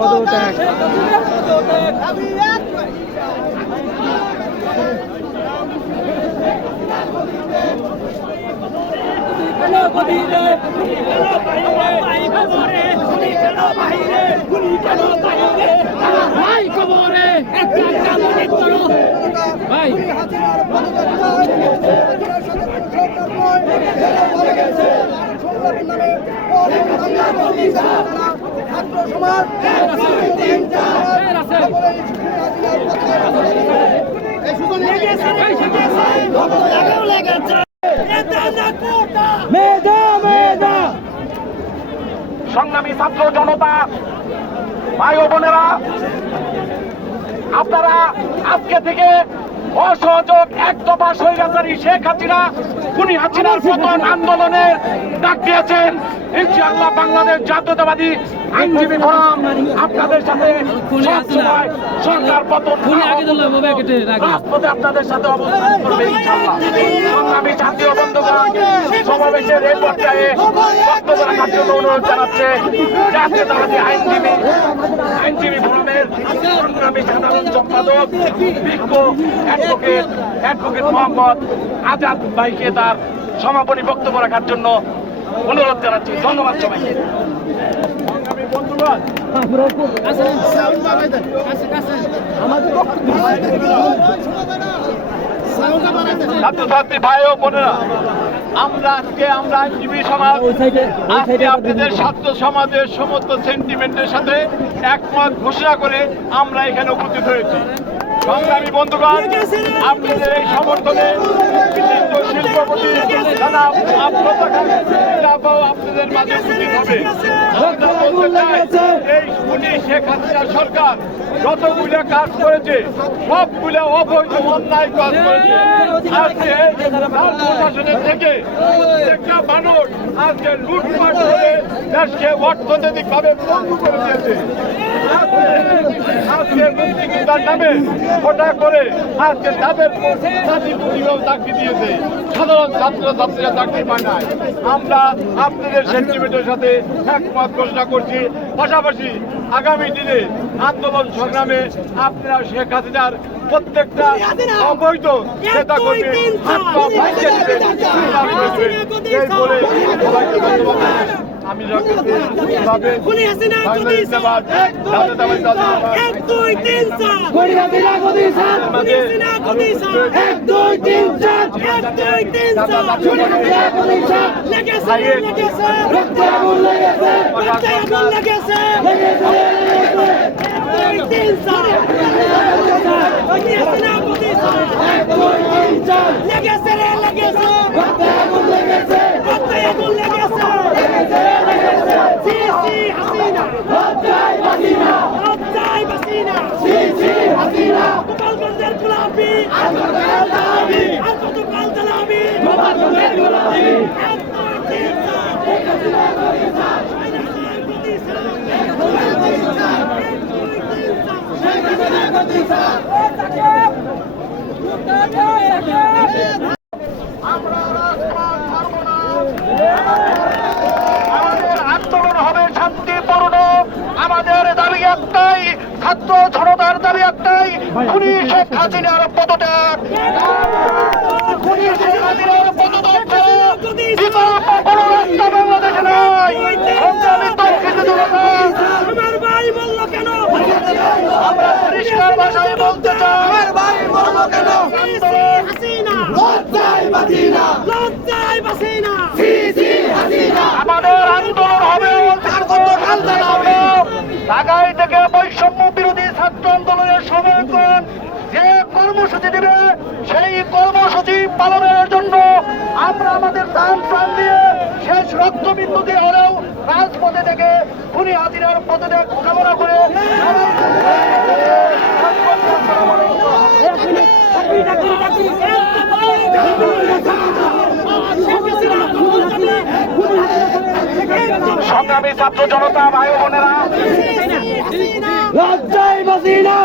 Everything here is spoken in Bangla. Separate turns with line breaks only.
পদত্যাগ বাইরে কবরে কেন বাইরে কেন বাইরে ভাই কবরে একটা একটা মনে করো মেধা।
সংগ্রামী ছাত্র জনতা ভাই ও বোনেরা আপনারা আজকে থেকে অসহযোগ এক দফা স্বৈরাচারী শেখ হাসিনা খুনি হাসিনার পতন আন্দোলনের ডাক দিয়েছেন। ইনশাআল্লাহ বাংলাদেশ জাতীয়তাবাদী আইনজীবী ফোরাম আপনাদের সাথে সবসময় সরকার পতন। রাজপথে আপনাদের সাথে অবস্থান করবে ইনশাআল্লাহ। সংগ্রামী জাতীয় বন্ধুগণ সমাবেশের এই পর্যায়ে বক্তব্য রাখার জন্য অনুরোধ জানাচ্ছে জাতীয়তাবাদী আইনজীবী সংগ্রামী সাধারণ সম্পাদক, বিজ্ঞ অ্যাডভোকেট অ্যাডভোকেট মোহাম্মদ আজাদ ভাইকে তার সমাপনী বক্তব্য রাখার জন্য অনুরোধ জানাচ্ছি। ধন্যবাদ সবাইকে। ছাত্রছাত্রী ভাই ও বোনেরা আমরা আজকে আমরা আইনজীবী সমাজ আজকে আপনাদের ছাত্র সমাজের সমস্ত সেন্টিমেন্টের সাথে একমত ঘোষণা করে আমরা এখানে উপস্থিত হয়েছি। সংগ্রামী বন্ধুগণ আপনাদের এই সমর্থনে প্রত্যেকটা মানুষ আজকে লুটপাট করে দেশকে অর্থনৈতিক পঙ্গু করে নামে করে আজকে তাদের চাকরি দিয়েছে। সাধারণ ছাত্র ছাত্রীরা চাকরি পায় না আমরা আপনাদের সেন্টিমেন্টের সাথে একমত ঘোষণা করছি। পাশাপাশি আগামী দিনে আন্দোলন সংগ্রামে আপনারা শেখ হাসিনার প্রত্যেকটা অবৈধ নেতা কর্মী হাত পা ভাঙিয়ে দিবেন, সুবিধা করে দিবেন। এই বলে সবাইকে ধন্যবাদ। জানাই। আমি রাখতে
খুনি হাসিনা
বাংলাদেশ জিন্দাবাদ, জাতীয়তাবাদী দল জিন্দাবাদ।
এক দুই তিন চার
খুনি হাসিনা গদি সাত
খুনি হাসিনা গদি চার
এক দুই তিন চার
এক দুই তিন চার
খুনি হাসিনা গদি সাত
লেগেছে লেগেছে
রক্তে আগুন লেগেছে
রক্তে আগুন লেগেছে
লেগেছে লেগেছে
এক দুই তিন চার খুনি হাসিনা গদি চার
এক দুই তিন চার
লেগেছে রে লেগেছে
রক্তে আগুন লেগেছে
রক্তে আগুন লেগেছে
লেগেছে লেগেছে
সি সি হাসিনা
লজ্জায় বাসিনা
লজ্জায় বাসিনা
সি সি হাসিনা
গোপালগঞ্জের গোলাপি
আর কতকাল দাবি
আর কতকাল দালাবি
গোপালগঞ্জের গোলাপি
এক দুই তিন চার
শেখ হাসিনা গদি সাত
এক দুই তিন চার
শেখ হাসিনা গদি সাত
আমরা রাজপথ ছাড়ব না। আমাদের আন্দোলন হবে শান্তিপূর্ণ আমাদের দাবি একটাই ছাত্র জনতার দাবি একটাই খুনি শেখ হাসিনার পদত্যাগ। খুনি শেখ হাসিনার পদত্যাগ। বিকল্প কোনো রাস্তা বাংলাদেশে নাই। সংগ্রামী তৌহিদ
আমার ভাই বলল কেন?
আমরা পরিষ্কার ভাষায় বলতে চাই আমার ভাই বলব কেন?
লজ্জায় বাসিনা
লজ্জায় বাসিনা
সি সি হাসিনা।
আমাদের আন্দোলন হবে হবে? ঢাকায় থেকে বৈষম্য বিরোধী ছাত্র আন্দোলনের সমর্থন যে কর্মসূচি দিবে সেই কর্মসূচি পালনের জন্য আমরা আমাদের দান প্রাণ দিয়ে শেষ রক্তবিন্দু দিয়ে হলেও রাজপথে থেকে খুনি হাজিরার পদত্যাগ কামনা করে সংগ্রামী ছাত্র জনতা ভাই বোনেরা।
লজ্জায় বাসিনা